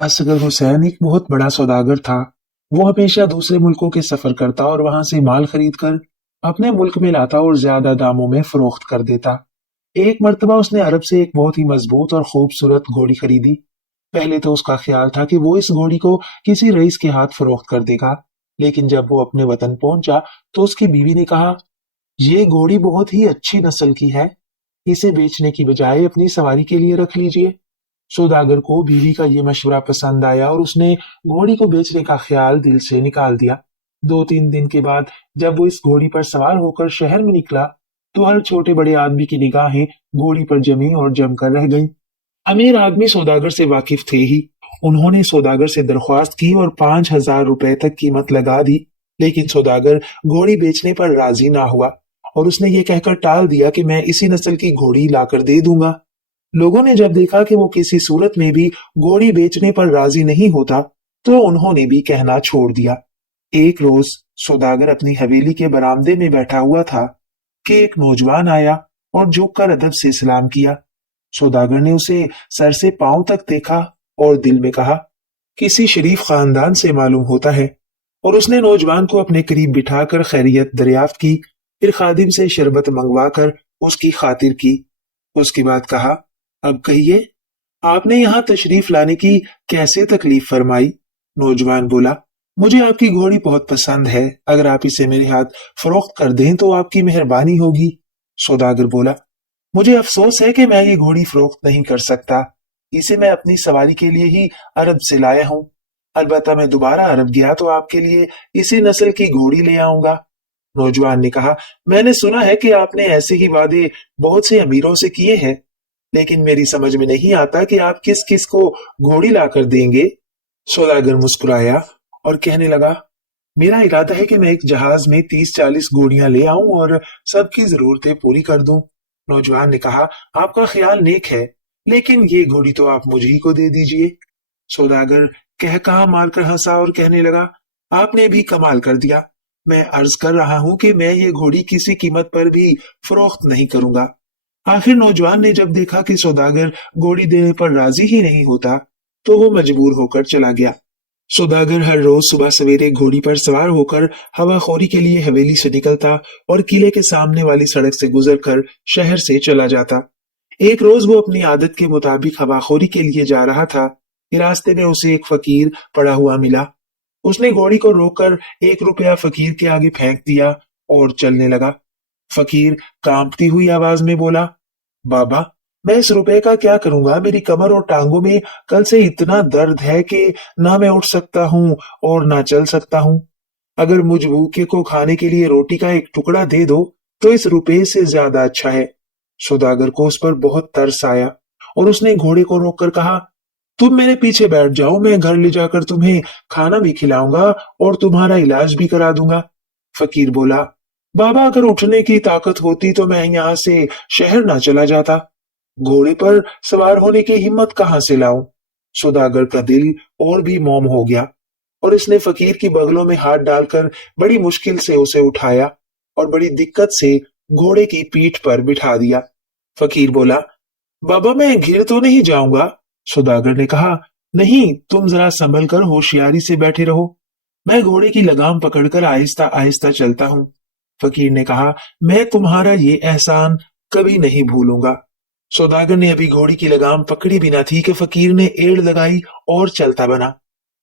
असगर हुसैन एक बहुत बड़ा सौदागर था। वो हमेशा दूसरे मुल्कों के सफर करता और वहां से माल खरीद कर अपने मुल्क में लाता और ज्यादा दामों में फरोख्त कर देता। एक मर्तबा उसने अरब से एक बहुत ही मजबूत और खूबसूरत घोड़ी खरीदी। पहले तो उसका ख्याल था कि वो इस घोड़ी को किसी रईस के हाथ फरोख्त कर देगा, लेकिन जब वो अपने वतन पहुंचा तो उसकी बीवी ने कहा, ये घोड़ी बहुत ही अच्छी नस्ल की है, इसे बेचने की बजाय अपनी सवारी के लिए रख लीजिए। सौदागर को बीवी का ये मशवरा पसंद आया और उसने घोड़ी को बेचने का ख्याल दिल से निकाल दिया। 2-3 दिन के बाद जब वो इस घोड़ी पर सवार होकर शहर में निकला, तो हर छोटे बड़े आदमी की निगाहें घोड़ी पर जमी और जमकर रह गईं। अमीर आदमी सौदागर से वाकिफ थे ही। उन्होंने सौदागर से दरख्वास्त की और 5,000 रुपए तक कीमत लगा दी, लेकिन सौदागर घोड़ी बेचने पर राजी ना हुआ और उसने ये कहकर टाल दिया कि मैं इसी नस्ल की घोड़ी लाकर दे दूंगा। लोगों ने जब देखा कि वो किसी सूरत में भी घोड़ी बेचने पर राजी नहीं होता, तो उन्होंने भी कहना छोड़ दिया। एक रोज सौदागर अपनी हवेली के बरामदे में बैठा हुआ था कि एक नौजवान आया और झुककर अदब से सलाम किया। सौदागर ने उसे सर से पांव तक देखा और दिल में कहा, किसी शरीफ खानदान से मालूम होता है। और उसने नौजवान को अपने करीब बिठाकर खैरियत दरियाफ्त की, फिर खादिम से शरबत मंगवा कर उसकी खातिर की। उसके बाद कहा, अब कहिए, आपने यहाँ तशरीफ लाने की कैसे तकलीफ फरमाई? नौजवान बोला, मुझे आपकी घोड़ी बहुत पसंद है, अगर आप इसे मेरे हाथ फरोख्त कर दें तो आपकी मेहरबानी होगी। सौदागर बोला, मुझे अफसोस है कि मैं ये घोड़ी फरोख्त नहीं कर सकता। इसे मैं अपनी सवारी के लिए ही अरब से लाया हूँ। अलबत्ता मैं दोबारा अरब गया तो आपके लिए इसी नस्ल की घोड़ी ले आऊंगा। नौजवान ने कहा, मैंने सुना है कि आपने ऐसे ही वादे बहुत से अमीरों से किए हैं, लेकिन मेरी समझ में नहीं आता कि आप किस किस को घोड़ी लाकर देंगे। सौदागर मुस्कुराया और कहने लगा, मेरा इरादा है कि मैं एक जहाज में 30-40 घोड़ियां ले आऊं और सबकी जरूरतें पूरी कर दूं। नौजवान ने कहा, आपका ख्याल नेक है, लेकिन ये घोड़ी तो आप मुझे ही को दे दीजिए। सौदागर कह कहा मारकर हंसा और कहने लगा, आपने भी कमाल कर दिया। मैं अर्ज कर रहा हूं कि मैं ये घोड़ी किसी कीमत पर भी फरोख्त नहीं करूंगा। आखिर नौजवान ने जब देखा कि सौदागर घोड़ी देने पर राजी ही नहीं होता, तो वो मजबूर होकर चला गया। सौदागर हर रोज सुबह सवेरे घोड़ी पर सवार होकर हवाखोरी के लिए हवेली से निकलता और किले के सामने वाली सड़क से गुजरकर शहर से चला जाता। एक रोज वो अपनी आदत के मुताबिक हवाखोरी के लिए जा रहा था कि रास्ते में उसे एक फकीर पड़ा हुआ मिला। उसने घोड़ी को रोककर 1 रुपया फकीर के आगे फेंक दिया और चलने लगा। फकीर कांपती हुई आवाज में बोला, बाबा, मैं इस रुपए का क्या करूंगा? मेरी कमर और टांगों में कल से इतना दर्द है कि ना मैं उठ सकता हूँ और ना चल सकता हूँ। अगर मुझ भूखे को खाने के लिए रोटी का एक टुकड़ा दे दो तो इस रुपए से ज्यादा अच्छा है। सौदागर को उस पर बहुत तरस आया और उसने घोड़े को रोककर कहा, तुम मेरे पीछे बैठ जाओ, मैं घर ले जाकर तुम्हें खाना भी खिलाऊंगा और तुम्हारा इलाज भी करा दूंगा। फकीर बोला, बाबा, अगर उठने की ताकत होती तो मैं यहाँ से शहर ना चला जाता। घोड़े पर सवार होने की हिम्मत कहाँ से लाऊं? सौदागर का दिल और भी मौम हो गया और इसने फकीर की बगलों में हाथ डालकर बड़ी मुश्किल से उसे उठाया और बड़ी दिक्कत से घोड़े की पीठ पर बिठा दिया। फकीर बोला, बाबा, मैं गिर तो नहीं जाऊंगा? सौदागर ने कहा, नहीं, तुम जरा संभल कर होशियारी से बैठे रहो, मैं घोड़े की लगाम पकड़कर आहिस्ता आहिस्ता चलता हूँ। फकीर ने कहा, मैं तुम्हारा ये एहसान कभी नहीं भूलूंगा। सौदागर ने अभी घोड़ी की लगाम पकड़ी भी ना थी कि फकीर ने एड़ लगाई और चलता बना।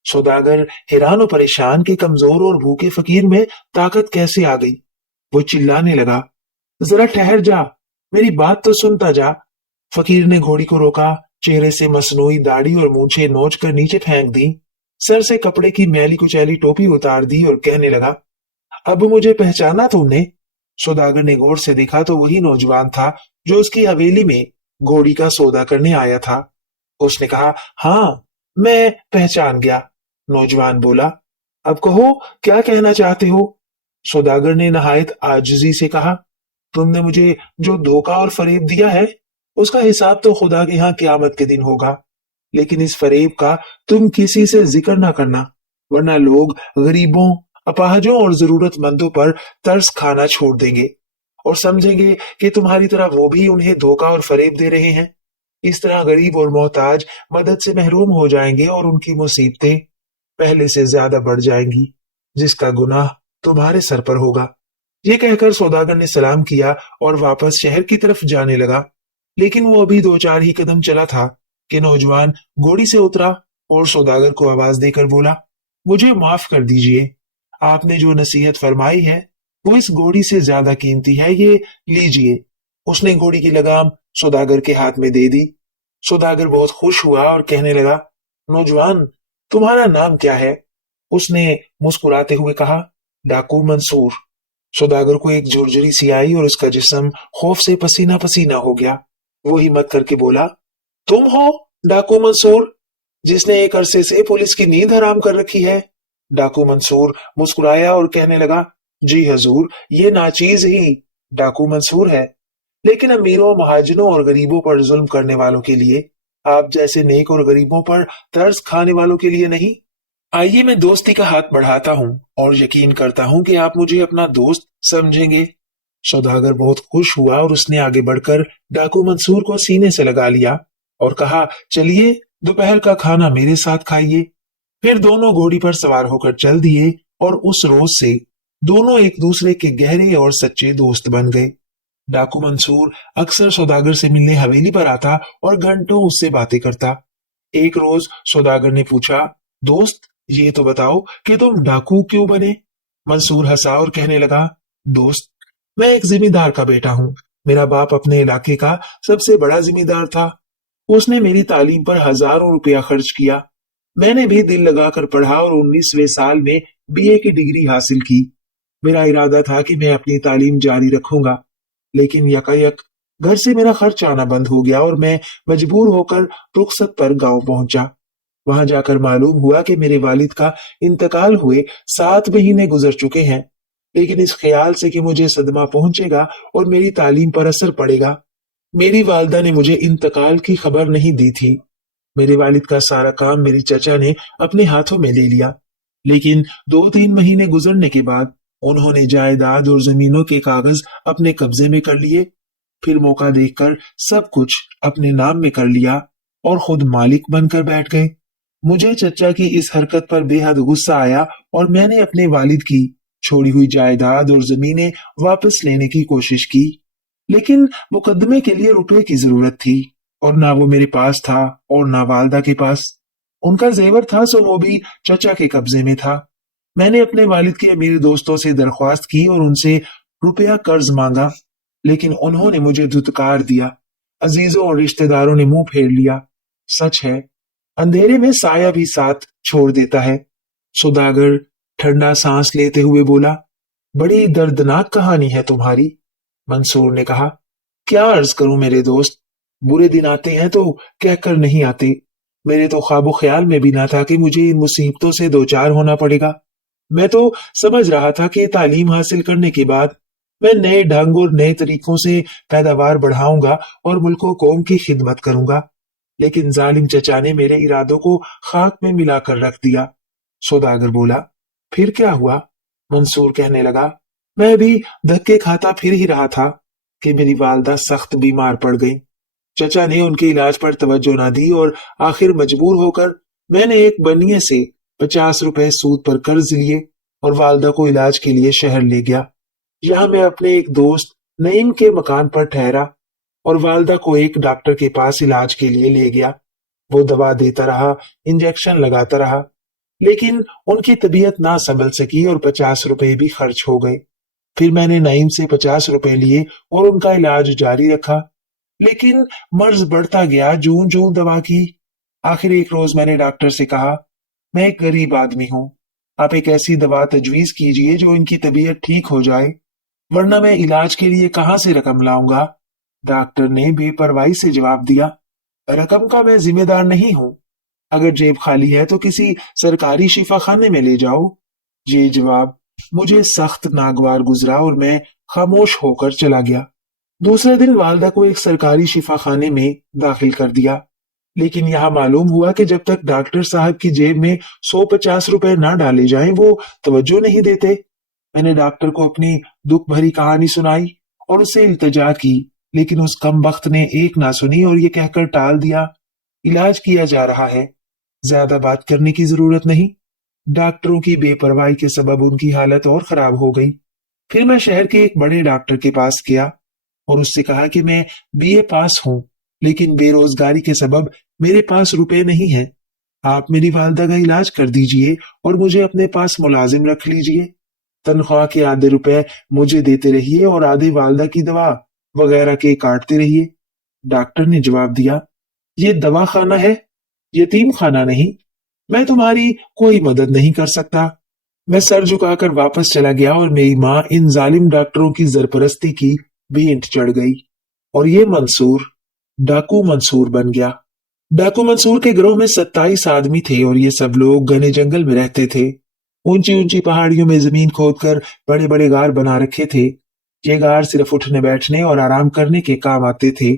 सौदागर हैरान और परेशान के कमजोर और भूखे फकीर में ताकत कैसे आ गई। वो चिल्लाने लगा, जरा ठहर जा, मेरी बात तो सुनता जा। फकीर ने घोड़ी को रोका, चेहरे से मसनूई दाढ़ी और मूछें नोच कर नीचे फेंक दी, सर से कपड़े की मैली कुचैली टोपी उतार दी और कहने लगा, अब मुझे पहचाना तुमने? सौदागर ने गौर से देखा तो वही नौजवान था जो उसकी हवेली में घोड़ी का सौदा करने आया था। उसने कहा, हाँ, मैं पहचान गया। नौजवान बोला, अब कहो, क्या कहना चाहते हो? सौदागर ने नहायत आजिजी से कहा, तुमने मुझे जो धोखा और फरेब दिया है उसका हिसाब तो खुदा के यहाँ क़यामत के दिन होगा, लेकिन इस फरेब का तुम किसी से जिक्र ना करना, वरना लोग गरीबों, अपाहजों और जरूरतमंदों पर तरस खाना छोड़ देंगे और समझेंगे कि तुम्हारी तरह वो भी उन्हें धोखा और फरेब दे रहे हैं। इस तरह गरीब और मोहताज मदद से महरूम हो जाएंगे और उनकी मुसीबतें पहले से ज्यादा बढ़ जाएंगी, जिसका गुनाह तुम्हारे सर पर होगा। ये कहकर सौदागर ने सलाम किया और वापस शहर की तरफ जाने लगा। लेकिन वो अभी दो चार ही कदम चला था कि नौजवान घोड़ी से उतरा और सौदागर को आवाज देकर बोला, मुझे माफ कर दीजिए, आपने जो नसीहत फरमाई है वो इस घोड़ी से ज्यादा कीमती है, ये लीजिए। उसने घोड़ी की लगाम सौदागर के हाथ में दे दी। सौदागर बहुत खुश हुआ और कहने लगा, नौजवान, तुम्हारा नाम क्या है? उसने मुस्कुराते हुए कहा, डाकू मंसूर। सौदागर को एक झुरझुरी सी आई और उसका जिस्म खौफ से पसीना पसीना हो गया। वो हिम्मत करके बोला, तुम हो डाकू मंसूर, जिसने एक अरसे से पुलिस की नींद हराम कर रखी है? डाकू मंसूर मुस्कुराया और कहने लगा, जी हजूर, ये नाचीज ही डाकू मंसूर है, लेकिन अमीरों, महाजनों और गरीबों पर जुल्म करने वालों के लिए, आप जैसे नेक और गरीबों पर तरस खाने वालों के लिए नहीं। आइए मैं दोस्ती का हाथ बढ़ाता हूँ और यकीन करता हूँ कि आप मुझे अपना दोस्त समझेंगे। सौदागर बहुत खुश हुआ और उसने आगे बढ़कर डाकू मंसूर को सीने से लगा लिया और कहा, चलिए दोपहर का खाना मेरे साथ खाइए। फिर दोनों घोड़ी पर सवार होकर चल दिए और उस रोज से दोनों एक दूसरे के गहरे और सच्चे दोस्त बन गए। डाकू मंसूर अक्सर सौदागर से मिलने हवेली पर आता और घंटों उससे बातें करता। एक रोज सौदागर ने पूछा, दोस्त, ये तो बताओ कि तुम डाकू क्यों बने? मंसूर हंसा और कहने लगा, दोस्त, मैं एक जिम्मेदार का बेटा हूँ। मेरा बाप अपने इलाके का सबसे बड़ा जिम्मेदार था। उसने मेरी तालीम पर हजारों रुपया खर्च किया। मैंने भी दिल लगाकर पढ़ा और 19वें साल में बीए की डिग्री हासिल की। मेरा इरादा था कि मैं अपनी तालीम जारी रखूंगा, लेकिन यकायक घर से मेरा खर्च आना बंद हो गया और मैं मजबूर होकर रुखसत पर गांव पहुंचा। वहां जाकर मालूम हुआ कि मेरे वालिद का इंतकाल हुए 7 महीने गुजर चुके हैं, लेकिन इस ख्याल से कि मुझे सदमा पहुंचेगा और मेरी तालीम पर असर पड़ेगा, मेरी वालदा ने मुझे इंतकाल की खबर नहीं दी थी। मेरे वालिद का सारा काम मेरी चचा ने अपने हाथों में ले लिया, लेकिन 2-3 महीने गुजरने के बाद उन्होंने जायदाद और जमीनों के कागज अपने कब्जे में कर लिए। फिर मौका देखकर सब कुछ अपने नाम में कर लिया और खुद मालिक बनकर बैठ गए। मुझे चचा की इस हरकत पर बेहद गुस्सा आया और मैंने अपने वालिद की छोड़ी हुई जायदाद और जमीनें वापस लेने की कोशिश की, लेकिन मुकदमे के लिए रुपए की जरूरत थी और ना वो मेरे पास था और ना वालदा के पास। उनका जेवर था सो वो भी चचा के कब्जे में था। मैंने अपने वालिद के अमीर दोस्तों से दरख्वास्त की और उनसे रुपया कर्ज मांगा, लेकिन उन्होंने मुझे धुतकार दिया। अजीजों और रिश्तेदारों ने मुंह फेर लिया। सच है, अंधेरे में साया भी साथ छोड़ देता है। सौदागर ठंडा सांस लेते हुए बोला, बड़ी दर्दनाक कहानी है तुम्हारी। मंसूर ने कहा, क्या अर्ज करूं मेरे दोस्त, बुरे दिन आते हैं तो कहकर नहीं आते। मेरे तो ख्वाबो ख्याल में भी ना था कि मुझे इन मुसीबतों से दो चार होना पड़ेगा। मैं तो समझ रहा था कि तालीम हासिल करने के बाद मैं नए ढंग और नए तरीकों से पैदावार बढ़ाऊंगा और मुल्को कौम की खिदमत करूंगा, लेकिन जालिम चचा ने मेरे इरादों को खाक में मिलाकर रख दिया। सौदागर बोला, फिर क्या हुआ? मंसूर कहने लगा, मैं भी धक्के खाता फिर ही रहा था कि मेरी वालदा सख्त बीमार पड़ गई। चचा ने उनके इलाज पर तवज्जो ना दी और आखिर मजबूर होकर मैंने एक बनिए से 50 रुपए सूद पर कर्ज लिए और वालदा को इलाज के लिए शहर ले गया। यहाँ मैं अपने एक दोस्त नईम के मकान पर ठहरा और वालदा को एक डॉक्टर के पास इलाज के लिए ले गया। वो दवा देता रहा, इंजेक्शन लगाता रहा, लेकिन उनकी तबीयत ना संभल सकी और 50 रुपए भी खर्च हो गए। फिर मैंने नईम से 50 रुपए लिए और उनका इलाज जारी रखा, लेकिन मर्ज बढ़ता गया जूं जूं दवा की। आखिर एक रोज मैंने डॉक्टर से कहा, मैं एक गरीब आदमी हूँ, आप एक ऐसी दवा तजवीज कीजिए जो इनकी तबीयत ठीक हो जाए, वरना मैं इलाज के लिए कहाँ से रकम लाऊंगा। डॉक्टर ने बेपरवाही से जवाब दिया, रकम का मैं जिम्मेदार नहीं हूँ, अगर जेब खाली है तो किसी सरकारी शिफा खाने में ले जाओ। ये जवाब मुझे सख्त नागवार गुजरा और मैं खामोश होकर चला गया। दूसरे दिन वालदा को एक सरकारी शिफा खाने में दाखिल कर दिया, लेकिन यहाँ मालूम हुआ कि जब तक डॉक्टर साहब की जेब में 150 रुपए ना डाले जाएं वो तवज्जो नहीं देते। मैंने डॉक्टर को अपनी दुख भरी कहानी सुनाई और उससे इल्तजा की, लेकिन उस कमबख्त ने एक ना सुनी और ये कहकर टाल दिया, इलाज किया जा रहा है, ज्यादा बात करने की जरूरत नहीं। डॉक्टरों की बेपरवाही के सबब उनकी हालत और खराब हो गई। फिर मैं शहर के एक बड़े डॉक्टर के पास गया और उससे कहा कि मैं बीए पास हूँ, लेकिन बेरोजगारी के सबब मेरे पास रुपए नहीं है। आप मेरी वालदा का इलाज कर दीजिए और मुझे अपने पास मुलाजिम रख लीजिए। तनख्वाह के आधे रुपए मुझे देते रहिए और आधी वालदा की दवा वगैरह के काटते रहिए। डॉक्टर ने जवाब दिया, ये दवा खाना है, यतीम खाना नहीं। मैं तुम्हारी कोई मदद नहीं कर सकता। मैं सर झुकाकर वापस चला गया और मेरी माँ इन जालिम डॉक्टरों की सरपरस्ती की भेंट चढ़ गई और ये मंसूर डाकू मंसूर बन गया। डाकू मंसूर के गिरोह में 27 आदमी थे और ये सब लोग घने जंगल में रहते थे। ऊंची ऊंची पहाड़ियों में जमीन खोदकर बड़े बड़े गार बना रखे थे। ये गार सिर्फ उठने बैठने और आराम करने के काम आते थे।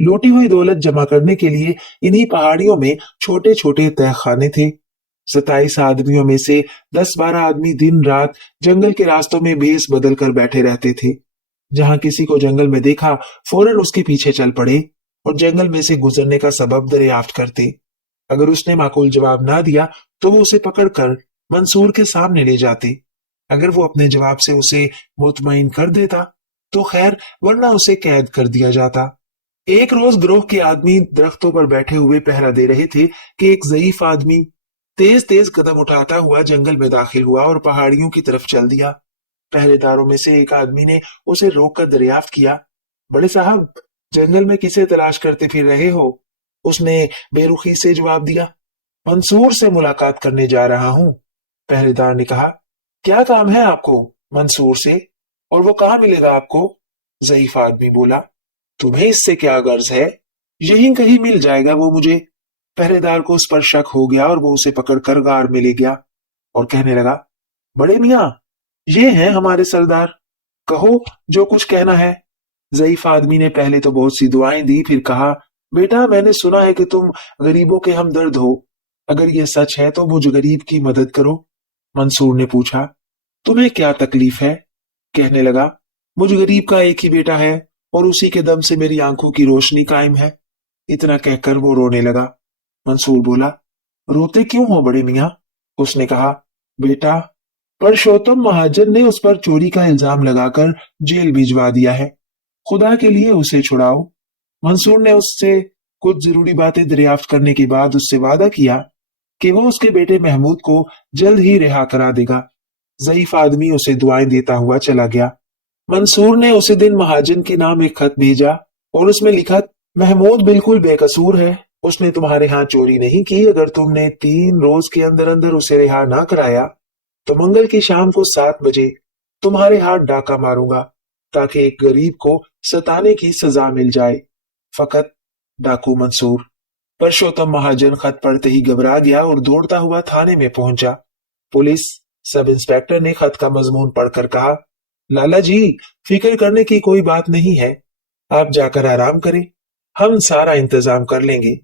लूटी हुई दौलत जमा करने के लिए इन्हीं पहाड़ियों में छोटे छोटे तहखाने थे। 27 आदमियों में से 10-12 आदमी दिन रात जंगल के रास्तों में भेस बदल कर बैठे रहते थे। जहां किसी को जंगल में देखा फौरन उसके पीछे चल पड़े और जंगल में से गुजरने का सबब दरियाफ्त करते। अगर उसने माकूल जवाब ना दिया तो वो उसे पकड़कर मंसूर के सामने ले जाते। अगर वो अपने जवाब से उसे मुतमईन कर देता तो खैर, वरना उसे कैद कर दिया जाता। एक रोज गिरोह के आदमी दरख्तों पर बैठे हुए पहरा दे रहे थे कि एक ज़ईफ आदमी तेज तेज कदम उठाता हुआ जंगल में दाखिल हुआ और पहाड़ियों की तरफ चल दिया। पहरेदारों में से एक आदमी ने उसे रोककर दरियाफ्त किया, बड़े साहब, जंगल में किसे तलाश करते फिर रहे हो? उसने बेरुखी से जवाब दिया, मंसूर से मुलाकात करने जा रहा हूं। पहरेदार ने कहा, क्या काम है आपको मंसूर से, और वो कहाँ मिलेगा आपको? ज़ईफ आदमी बोला, तुम्हें इससे क्या गर्ज है? यहीं कहीं मिल जाएगा वो मुझे। पहरेदार को उस पर शक हो गया और वो उसे पकड़कर गार में ले गया और कहने लगा, बड़े मियाँ, ये हैं हमारे सरदार, कहो जो कुछ कहना है। ज़ईफ आदमी ने पहले तो बहुत सी दुआएं दी, फिर कहा, बेटा, मैंने सुना है कि तुम गरीबों के हमदर्द हो। अगर यह सच है तो मुझ गरीब की मदद करो। मंसूर ने पूछा, तुम्हें क्या तकलीफ है? कहने लगा, मुझ गरीब का एक ही बेटा है और उसी के दम से मेरी आंखों की रोशनी कायम है। इतना कहकर वो रोने लगा। मंसूर बोला, रोते क्यों हो बड़े मियाँ? उसने कहा, बेटा, परशोत्तम महाजन ने उस पर चोरी का इल्जाम लगाकर जेल भिजवा दिया है। खुदा के लिए उसे छुड़ाओ। मंसूर ने उससे कुछ जरूरी बातें दरियाफ्त करने के बाद उससे वादा किया कि वो उसके बेटे महमूद को जल्द ही रिहा करा देगा। ज़ईफ आदमी उसे दुआएं देता हुआ चला गया। मंसूर ने उसी दिन महाजन के नाम एक खत भेजा और उसमें लिखा, महमूद बिल्कुल बेकसूर है, उसने तुम्हारे यहाँ चोरी नहीं की। अगर तुमने 3 रोज के अंदर अंदर उसे रिहा ना कराया तो मंगल की शाम को 7 बजे तुम्हारे हाथ डाका मारूंगा, ताकि एक गरीब को सताने की सजा मिल जाए। फकत डाकू मंसूर। परशोत्तम महाजन खत पढ़ते ही घबरा गया और दौड़ता हुआ थाने में पहुंचा। पुलिस सब इंस्पेक्टर ने खत का मजमून पढ़कर कहा, लाला जी, फिक्र करने की कोई बात नहीं है, आप जाकर आराम करें, हम सारा इंतजाम कर लेंगे।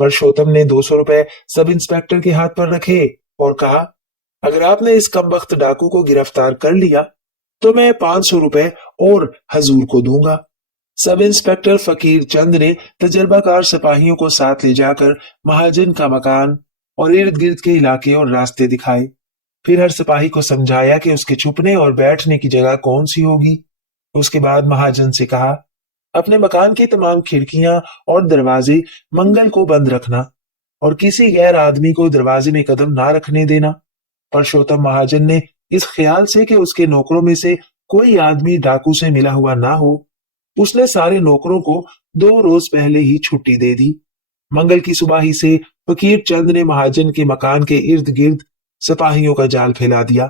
परशोत्तम ने 200 रुपए सब इंस्पेक्टर के हाथ पर रखे और कहा, अगर आपने इस कमबख्त डाकू को गिरफ्तार कर लिया तो मैं 500 रुपए और हजूर को दूंगा। सब इंस्पेक्टर फकीर चंद ने तजर्बाकार सिपाहियों को साथ ले जाकर महाजन का मकान और इर्द गिर्द के इलाके और रास्ते दिखाए। फिर हर सिपाही को समझाया कि उसके छुपने और बैठने की जगह कौन सी होगी। उसके बाद महाजन से कहा, अपने मकान की तमाम खिड़कियां और दरवाजे मंगल को बंद रखना और किसी गैर आदमी को दरवाजे में कदम ना रखने देना। परशोत्तम महाजन ने इस ख्याल से कि उसके नौकरों में से कोई आदमी डाकू से मिला हुआ ना हो, उसने सारे नौकरों को 2 रोज पहले ही छुट्टी दे दी। मंगल की सुबह ही से फकीर चंद ने महाजन के मकान के इर्द गिर्द सिपाहियों का जाल फैला दिया।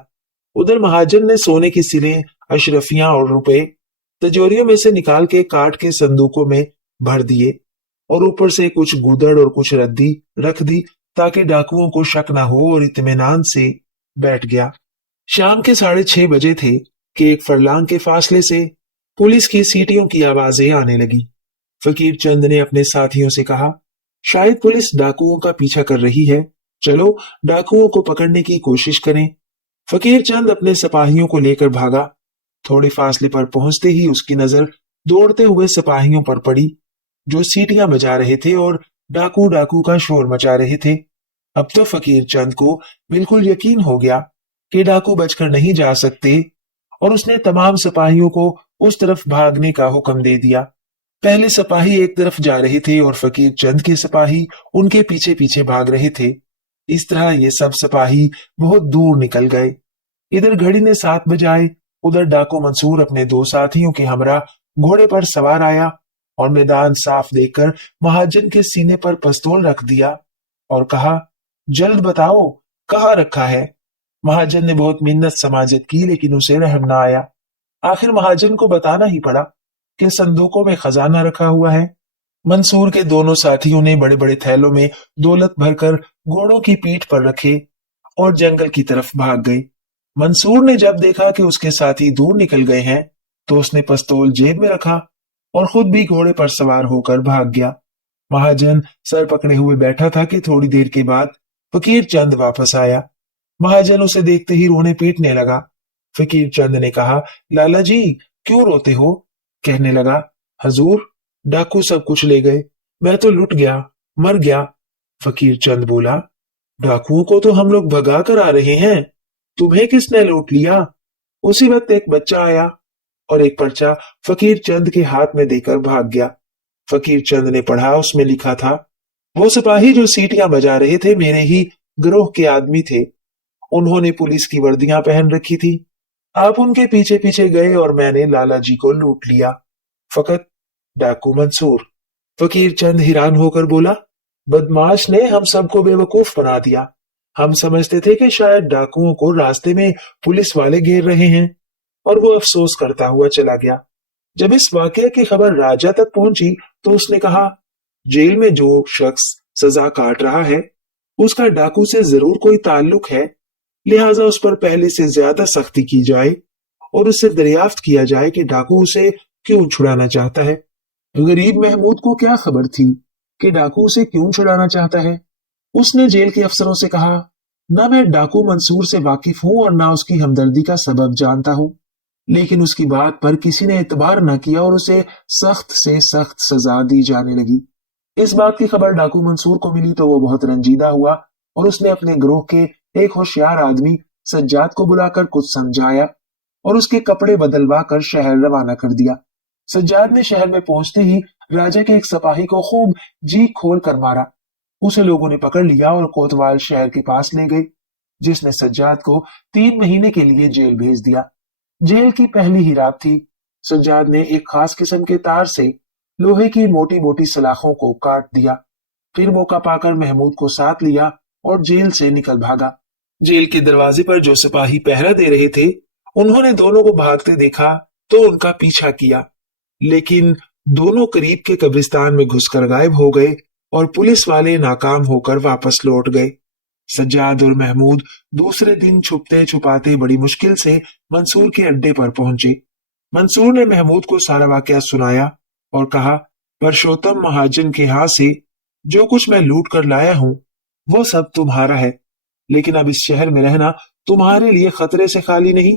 उधर महाजन ने सोने की सिलें, अशरफियां और रुपए तिजोरियों में से निकाल के काट के संदूकों में भर दिए और ऊपर से कुछ गूदड़ और कुछ रद्दी रख दी, ताकि डाकुओं को शक ना हो, और इत्मीनान से बैठ गया। शाम के 6:30 बजे थे कि एक फरलांग के फासले से पुलिस की सीटियों की आवाजें आने लगी। फकीर चंद ने अपने साथियों से कहा, शायद पुलिस डाकुओं का पीछा कर रही है, चलो डाकुओं को पकड़ने की कोशिश करें। फकीर चंद अपने सिपाहियों को लेकर भागा। थोड़े फासले पर पहुंचते ही उसकी नजर दौड़ते हुए सिपाहियों पर पड़ी, जो सीटियां बजा रहे थे और डाकू डाकू का शोर मचा रहे थे। अब तो फकीर चंद को बिल्कुल यकीन हो गया कि डाकू बचकर नहीं जा सकते, और उसने तमाम सिपाहियों को उस तरफ भागने का हुक्म दे दिया। पहले सिपाही एक तरफ जा रहे थे और फकीर चंद के सिपाही उनके पीछे पीछे भाग रहे थे। इस तरह ये सब सिपाही बहुत दूर निकल गए। इधर घड़ी ने 7 बजाए, उधर डाकू मंसूर अपने 2 साथियों के हमरा घोड़े पर सवार आया और मैदान साफ देखकर महाजन के सीने पर पिस्तौल रख दिया और कहा, जल्द बताओ, कहाँ रखा है? महाजन ने बहुत मिन्नत समाजत की, लेकिन उसे रहम ना आया। आखिर महाजन को बताना ही पड़ा कि संदूकों में खजाना रखा हुआ है। मंसूर के दोनों साथियों ने बड़े बड़े थैलों में दौलत भरकर घोड़ों की पीठ पर रखे और जंगल की तरफ भाग गए। मंसूर ने जब देखा कि उसके साथी दूर निकल गए हैं, तो उसने पिस्तौल जेब में रखा और खुद भी घोड़े पर सवार होकर भाग गया। महाजन सर पकड़े हुए बैठा था कि थोड़ी देर के बाद फकीर चंद वापस आया। महाजन उसे देखते ही रोने पीटने लगा। फकीर चंद ने कहा, लाला जी, क्यों रोते हो? कहने लगा, हजूर, डाकू सब कुछ ले गए, मैं तो लुट गया, मर गया। फकीर चंद बोला, डाकुओं को तो हम लोग भगा कर आ रहे हैं, तुम्हें किसने लूट लिया? उसी वक्त एक बच्चा आया और एक पर्चा फकीर चंद के हाथ में देकर भाग गया। फकीर चंद ने पढ़ा, उसमें लिखा था, वो सिपाही जो सीटियां बजा रहे थे मेरे ही गिरोह के आदमी थे। उन्होंने पुलिस की वर्दियां पहन रखी थी। आप उनके पीछे पीछे गए और मैंने लाला जी को लूट लिया। फकत डाकू मंसूर। फकीर चंद हैरान होकर बोला, बदमाश ने हम सबको बेवकूफ बना दिया। हम समझते थे कि शायद डाकुओं को रास्ते में पुलिस वाले घेर रहे हैं। और वो अफसोस करता हुआ चला गया। जब इस वाकये की खबर राजा तक पहुंची तो उसने कहा, जेल में जो शख्स सजा काट रहा है उसका डाकू से जरूर कोई ताल्लुक है, लिहाजा उस पर पहले से ज्यादा सख्ती की जाए और उससे दरियाफ्त किया जाए कि डाकू उसे क्यों छुड़ाना चाहता है। गरीब महमूद को क्या खबर थी कि डाकू उसे क्यों छुड़ाना चाहता है। उसने जेल के अफसरों से कहा, ना मैं डाकू मंसूर से वाकिफ हूं और ना उसकी हमदर्दी का सबब जानता हूं, लेकिन उसकी बात पर किसी ने एतबार न किया और उसे सख्त से सख्त सजा दी जाने लगी। इस बात की खबर डाकू मंसूर को मिली तो वो बहुत रंजीदा हुआ और उसने अपने गिरोह के एक होशियार आदमी सज्जाद को बुलाकर कुछ समझाया और उसके कपड़े बदलवा कर शहर रवाना कर दिया। सज्जाद ने शहर में पहुंचते ही राजा के एक सिपाही को खूब जी खोल कर मारा। उसे लोगों ने पकड़ लिया और कोतवाल शहर के पास ले गए, जिसने सज्जाद को 3 महीने के लिए जेल भेज दिया। जेल की पहली ही रात थी। सज्जाद ने एक खास किस्म के तार से लोहे की मोटी मोटी सलाखों को काट दिया। फिर मौका पाकर महमूद को साथ लिया और जेल से निकल भागा। जेल के दरवाजे पर जो सिपाही पहरा दे रहे थे, उन्होंने दोनों को भागते देखा तो उनका पीछा किया, लेकिन दोनों करीब के कब्रिस्तान में घुसकर गायब हो गए और पुलिस वाले नाकाम होकर वापस लौट गए। सज्जाद और महमूद दूसरे दिन छुपते छुपाते बड़ी मुश्किल से मंसूर के अड्डे पर पहुंचे। मंसूर ने महमूद को सारा वाकया सुनाया और कहा, परशोत्तम महाजन के हाथ से जो कुछ मैं लूट कर लाया हूं वो सब तुम्हारा है, लेकिन अब इस शहर में रहना तुम्हारे लिए खतरे से खाली नहीं,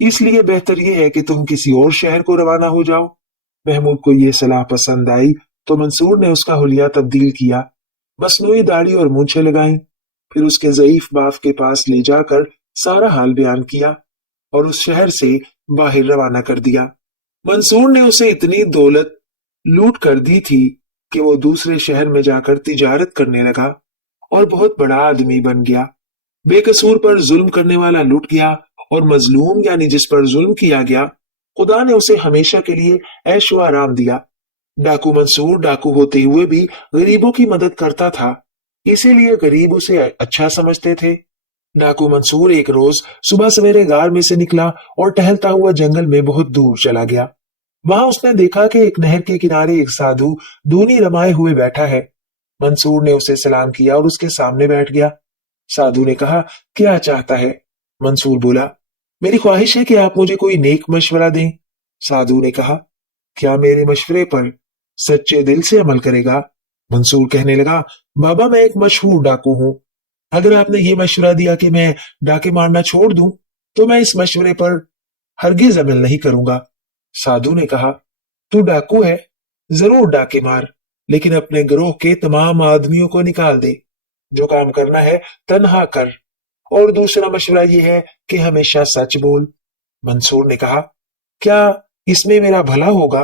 इसलिए बेहतर यह है कि तुम किसी और शहर को रवाना हो जाओ। महमूद को यह सलाह पसंद आई तो मंसूर ने उसका हुलिया तब्दील किया, मसनूई दाढ़ी और मूंछें लगाई, फिर उसके ज़ईफ बाप के पास ले जाकर सारा हाल बयान किया और उस शहर से बाहर रवाना कर दिया। मंसूर ने उसे इतनी दौलत लूट कर दी थी कि वो दूसरे शहर में जाकर तिजारत करने लगा और बहुत बड़ा आदमी बन गया। बेकसूर पर जुल्म करने वाला लूट गया और मजलूम यानी जिस पर जुल्म किया गया, खुदा ने उसे हमेशा के लिए ऐशो आराम दिया। डाकू मंसूर डाकू होते हुए भी गरीबों की मदद करता था, इसीलिए गरीब उसे अच्छा समझते थे। डाकू मंसूर एक रोज सुबह सवेरे गार में से निकला और टहलता हुआ जंगल में बहुत दूर चला गया। वहां उसने देखा कि एक नहर के किनारे एक साधु दूनी रमाए हुए बैठा है। मंसूर ने उसे सलाम किया और उसके सामने बैठ गया। साधु ने कहा, क्या चाहता है? मंसूर बोला, मेरी ख्वाहिश है कि आप मुझे कोई नेक मशवरा दें। साधु ने कहा, क्या मेरे मशवरे पर सच्चे दिल से अमल करेगा? मंसूर कहने लगा, बाबा मैं एक मशहूर डाकू हूं, अगर आपने ये मशवरा दिया कि मैं डाके मारना छोड़ दूं तो मैं इस मशवरे पर हरगिज अमल नहीं करूंगा। साधु ने कहा, तू डाकू है, जरूर डाके मार, लेकिन अपने गिरोह के तमाम आदमियों को निकाल दे। जो काम करना है तन्हा कर, और दूसरा मशवरा यह है कि हमेशा सच बोल। मंसूर ने कहा, क्या इसमें मेरा भला होगा?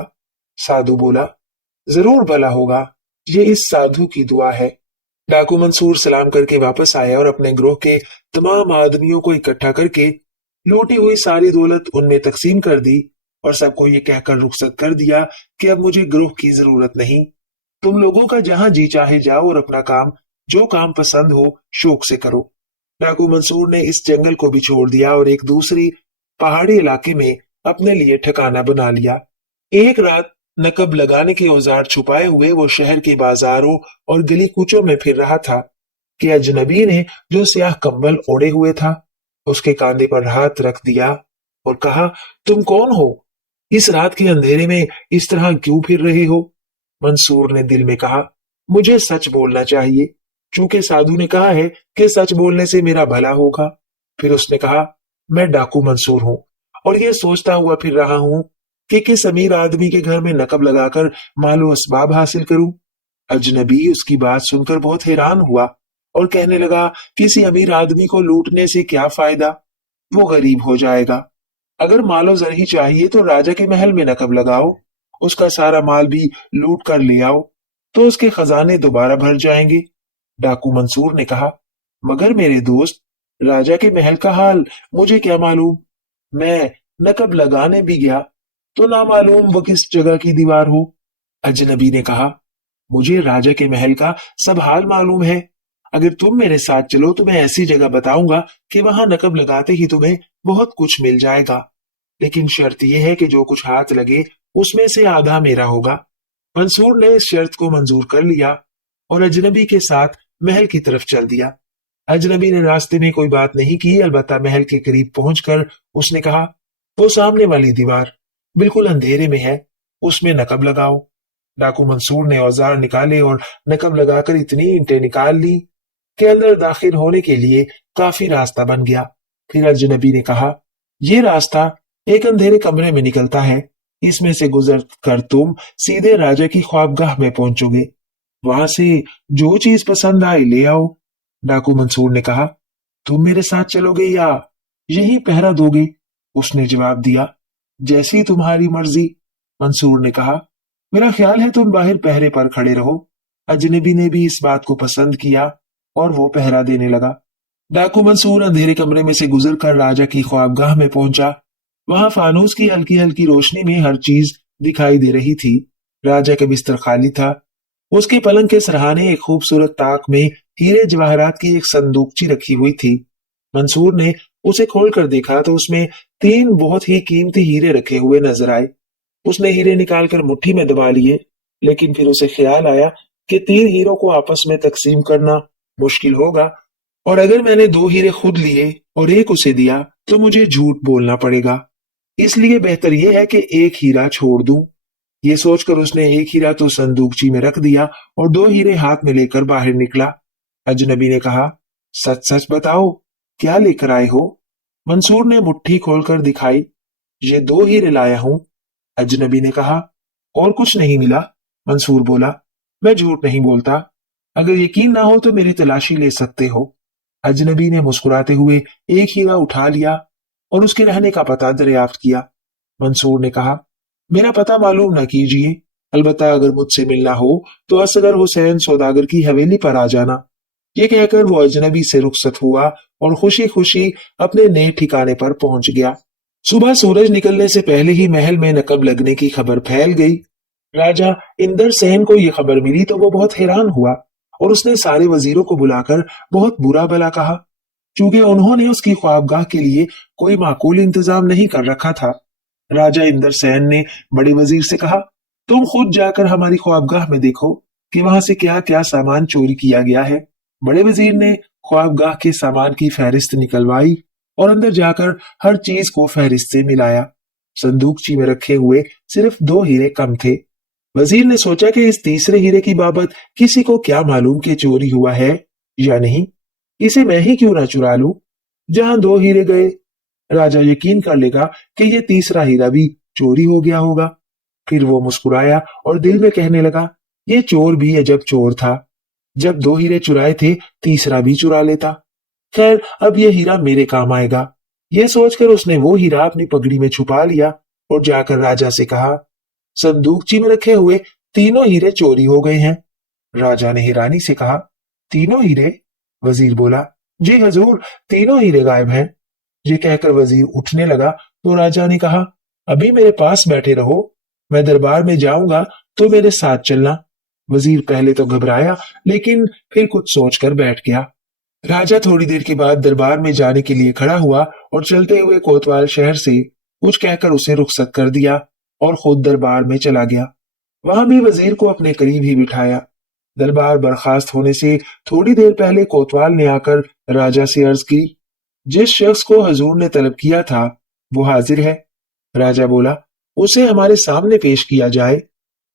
साधु बोला, जरूर भला होगा, ये इस साधु की दुआ है। डाकू मंसूर सलाम करके वापस आया और अपने गिरोह के तमाम आदमियों को इकट्ठा करके लूटी हुई सारी दौलत उनमें तकसीम कर दी और सबको ये कहकर रुखसत कर दिया कि अब मुझे गिरोह की जरूरत नहीं। तुम लोगों का जहां जी चाहे जाओ और अपना काम, जो काम पसंद हो, शौक से करो। डाकू मंसूर ने इस जंगल को भी छोड़ दिया और एक दूसरी पहाड़ी इलाके में अपने लिए ठिकाना बना लिया। एक रात नकब लगाने के औजार छुपाए हुए वो शहर के बाजारों और गली कूचों में फिर रहा था कि अजनबी ने, जो स्याह कंबल ओढ़े हुए था, उसके कांधे पर हाथ रख दिया और कहा, तुम कौन हो? इस रात के अंधेरे में इस तरह क्यों फिर रहे हो? मंसूर ने दिल में कहा, मुझे सच बोलना चाहिए, चूंकि साधु ने कहा है कि सच बोलने से मेरा भला होगा। फिर उसने कहा, मैं डाकू मंसूर हूं और ये सोचता हुआ फिर रहा हूं कि किस अमीर आदमी के घर में नकब लगाकर मालो असबाब हासिल करूं। अजनबी उसकी बात सुनकर बहुत हैरान हुआ और कहने लगा, किसी अमीर आदमी को लूटने से क्या फायदा? वो गरीब हो जाएगा। अगर मालो जर ही चाहिए तो राजा के महल में नकब लगाओ, उसका सारा माल भी लूट कर ले आओ, तो उसके खजाने दोबारा भर जाएंगे। डाकू मंसूर ने कहा, मगर मेरे दोस्त, राजा के महल का हाल मुझे क्या मालूम? मैं नकब लगाने भी गया तो ना मालूम वो किस जगह की दीवार हो। अजनबी ने कहा, मुझे राजा के महल का सब हाल मालूम है। अगर तुम मेरे साथ चलो तो मैं ऐसी जगह बताऊंगा कि वहां नकब लगाते ही तुम्हें बहुत कुछ मिल जाएगा, लेकिन शर्त यह है कि जो कुछ हाथ लगे उसमें से आधा मेरा होगा। मंसूर ने इस शर्त को मंजूर कर लिया और अजनबी के साथ महल की तरफ चल दिया। अजनबी ने रास्ते में कोई बात नहीं की, अलबत्ता महल के करीब पहुंचकर उसने कहा, वो सामने वाली दीवार बिल्कुल अंधेरे में है, उसमें नकब लगाओ। डाकू मंसूर ने औजार निकाले और नकब लगाकर इतनी ईंटें निकाल ली कि अंदर दाखिल होने के लिए काफी रास्ता बन गया। फिर अजनबी ने कहा, ये रास्ता एक अंधेरे कमरे में निकलता है, इसमें से गुजर कर तुम सीधे राजा की ख्वाबगाह में पहुंचोगे। वहां से जो चीज पसंद आए ले आओ। डाकू मंसूर ने कहा, तुम मेरे साथ चलोगे या यही पहरा दोगे? उसने जवाब दिया, जैसी तुम्हारी मर्जी। मंसूर ने कहा, मेरा ख्याल है तुम बाहर पहरे पर खड़े रहो। अजनबी ने भी इस बात को पसंद किया और वो पहरा देने लगा। डाकू मंसूर अंधेरे कमरे में से गुजर कर राजा की ख्वाबगाह में पहुंचा। वहां फानूस की हल्की हल्की रोशनी में हर चीज दिखाई दे रही थी। राजा का बिस्तर खाली था। उसके पलंग के सरहाने एक खूबसूरत ताक में हीरे जवाहरात की एक संदूकची रखी हुई थी। मंसूर ने उसे खोलकर देखा तो उसमें 3 बहुत ही कीमती हीरे रखे हुए नजर आए। उसने हीरे निकालकर मुट्ठी में दबा लिए, लेकिन फिर उसे ख्याल आया कि 3 हीरों को आपस में तकसीम करना मुश्किल होगा, और अगर मैंने 2 हीरे खुद लिए और एक उसे दिया तो मुझे झूठ बोलना पड़ेगा। इसलिए बेहतर यह है कि एक हीरा छोड़ दूं। ये सोचकर उसने एक हीरा तो संदूकची में रख दिया और 2 हीरे हाथ में लेकर बाहर निकला। अजनबी ने कहा, सच सच बताओ, क्या लेकर आए हो? मंसूर ने मुट्ठी खोलकर दिखाई, ये 2 हीरे लाया हूं। अजनबी ने कहा, और कुछ नहीं मिला? मंसूर बोला, मैं झूठ नहीं बोलता, अगर यकीन ना हो तो मेरी तलाशी ले सकते हो। अजनबी ने मुस्कुराते हुए एक हीरा उठा लिया और उसके रहने का पता दरियाफ्त किया। मंसूर ने कहा, मेरा पता मालूम ना कीजिए, अलबत्ता अगर मुझसे मिलना हो तो असगर हुसैन सौदागर की हवेली पर आ जाना। ये कहकर वो अजनबी से रुखसत हुआ और खुशी खुशी अपने नए ठिकाने पर पहुंच गया। सुबह सूरज निकलने से पहले ही महल में नकब लगने की खबर फैल गई। राजा इंदर सेन को यह खबर मिली तो वो बहुत हैरान हुआ और उसने सारे वजीरों को बुलाकर बहुत बुरा भला कहा, क्योंकि उन्होंने उसकी ख्वाबगाह के लिए कोई माकूल इंतजाम नहीं कर रखा था। राजा इंदर सेन ने बड़े वजीर से कहा, तुम खुद जाकर हमारी ख्वाबगाह में देखो कि वहां से क्या क्या सामान चोरी किया गया है। बड़े वजीर ने ख्वाबगाह के सामान की फहरिस्त निकलवाई और अंदर जाकर हर चीज को फहरिस्त से मिलाया। संदूकची में रखे हुए सिर्फ 2 हीरे कम थे। वजीर ने सोचा कि इस तीसरे हीरे की बाबत किसी को क्या मालूम कि चोरी हुआ है या नहीं, इसे मैं ही क्यों ना चुरा लूं। जहां 2 हीरे गए, राजा यकीन कर लेगा कि ये तीसरा हीरा भी चोरी हो गया होगा। फिर वो मुस्कुराया और दिल में कहने लगा, ये चोर भी अजब चोर था। जब 2 हीरे चुराए थे, तीसरा भी चुरा लेता। खैर, अब ये हीरा मेरे काम आएगा। ये सोचकर उसने वो हीरा अपनी पगड़ी में छुपा लिया और जाकर राजा से कहा, संदूकची में रखे हुए तीनों हीरे चोरी हो गए हैं। राजा ने हैरानी से कहा, तीनों हीरे? वजीर बोला, जी हजूर, तीनों हीरे गायब हैं। ये कहकर वजीर उठने लगा तो राजा ने कहा, अभी मेरे पास बैठे रहो, मैं दरबार में जाऊंगा तो मेरे साथ चलना। वजीर पहले तो घबराया, लेकिन फिर कुछ सोचकर बैठ गया। राजा थोड़ी देर के बाद दरबार में जाने के लिए खड़ा हुआ और चलते हुए कोतवाल शहर से कुछ कहकर उसे रुखसत कर दिया और खुद दरबार में चला गया। वहां भी वजीर को अपने करीब ही बिठाया। दरबार बर्खास्त होने से थोड़ी देर पहले कोतवाल ने आकर राजा से अर्ज की, जिस शख्स को हजूर ने तलब किया था वो हाजिर है। राजा बोला, उसे हमारे सामने पेश किया जाए।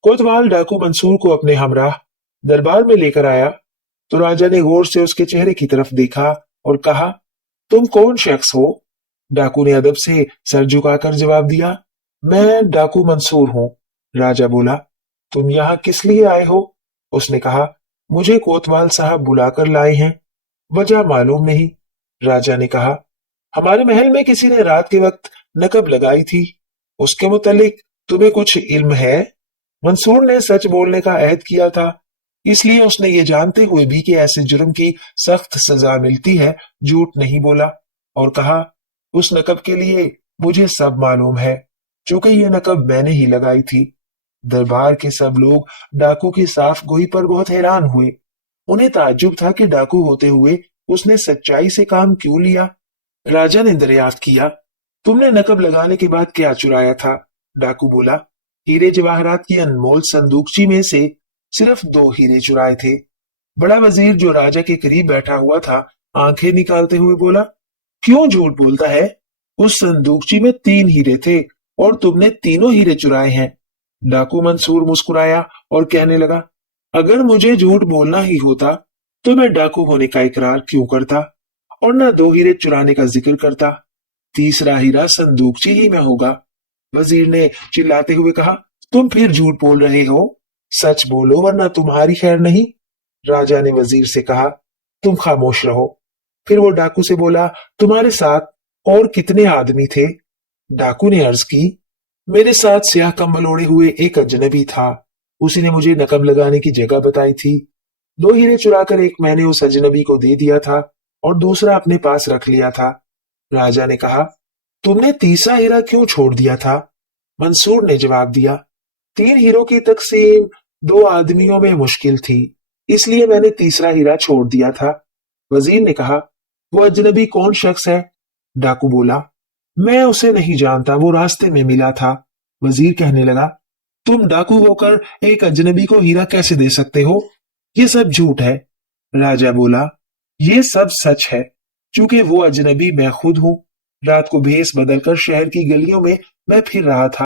कोतवाल डाकू मंसूर को अपने हमराह दरबार में लेकर आया तो राजा ने गौर से उसके चेहरे की तरफ देखा और कहा, तुम कौन शख्स हो? डाकू ने अदब से सर झुकाकर जवाब दिया, मैं डाकू मंसूर हूँ। राजा बोला, तुम यहाँ किस लिए आए हो? उसने कहा, मुझे कोतवाल साहब बुलाकर लाए हैं। वजह मालूम नहीं। राजा ने कहा, हमारे महल में किसी ने रात के वक्त नकब लगाई थी, उसके मुतालिक तुम्हें कुछ इल्म है? मंसूर ने सच बोलने का अहद किया था, इसलिए उसने ये जानते हुए भी कि ऐसे जुर्म की सख्त सजा मिलती है, झूठ नहीं बोला और कहा, उस नकब के लिए मुझे सब मालूम है, चूंकि ये नकब मैंने ही लगाई थी। दरबार के सब लोग डाकू की साफ गोई पर बहुत हैरान हुए। उन्हें ताज्जुब था कि डाकू होते हुए उसने सच्चाई से काम क्यों लिया। राजा ने दरियाफ्त किया, तुमने नकब लगाने के बाद क्या चुराया था? डाकू बोला, हीरे जवाहरात की अनमोल संदूकची में से सिर्फ 2 हीरे चुराए थे। बड़ा वजीर जो राजा के करीब बैठा हुआ था, आंखें निकालते हुए बोला, क्यों झूठ बोलता है? उस संदूकची में 3 हीरे थे और तुमने तीनों हीरे चुराए हैं। डाकू मंसूर मुस्कुराया और कहने लगा, अगर मुझे झूठ बोलना ही होता तो मैं डाकू होने का इकरार क्यों करता और न 2 हीरे चुराने का जिक्र करता। तीसरा हीरा संदूकची ही में होगा। वजीर ने चिल्लाते हुए कहा, तुम फिर झूठ बोल रहे हो, सच बोलो वरना तुम्हारी खैर नहीं। राजा ने वजीर से कहा, तुम खामोश रहो। फिर वो डाकू से बोला, तुम्हारे साथ और कितने आदमी थे? डाकू ने अर्ज की, मेरे साथ स्याह कम्बल ओढ़े हुए एक अजनबी था, उसी ने मुझे नकब लगाने की जगह बताई थी। 2 हीरे चुराकर एक मैंने उस अजनबी को दे दिया था और दूसरा अपने पास रख लिया था। राजा ने कहा, तुमने तीसरा हीरा क्यों छोड़ दिया था? मंसूर ने जवाब दिया, 3 हीरों की तकसीम 2 आदमियों में मुश्किल थी, इसलिए मैंने तीसरा हीरा छोड़ दिया था। वजीर ने कहा, वो अजनबी कौन शख्स है? डाकू बोला, मैं उसे नहीं जानता, वो रास्ते में मिला था। वजीर कहने लगा, तुम डाकू होकर एक अजनबी को हीरा कैसे दे सकते हो? ये सब झूठ है। राजा बोला, ये सब सच है, क्योंकि वो अजनबी मैं खुद हूँ। रात को भेस बदलकर शहर की गलियों में मैं फिर रहा था।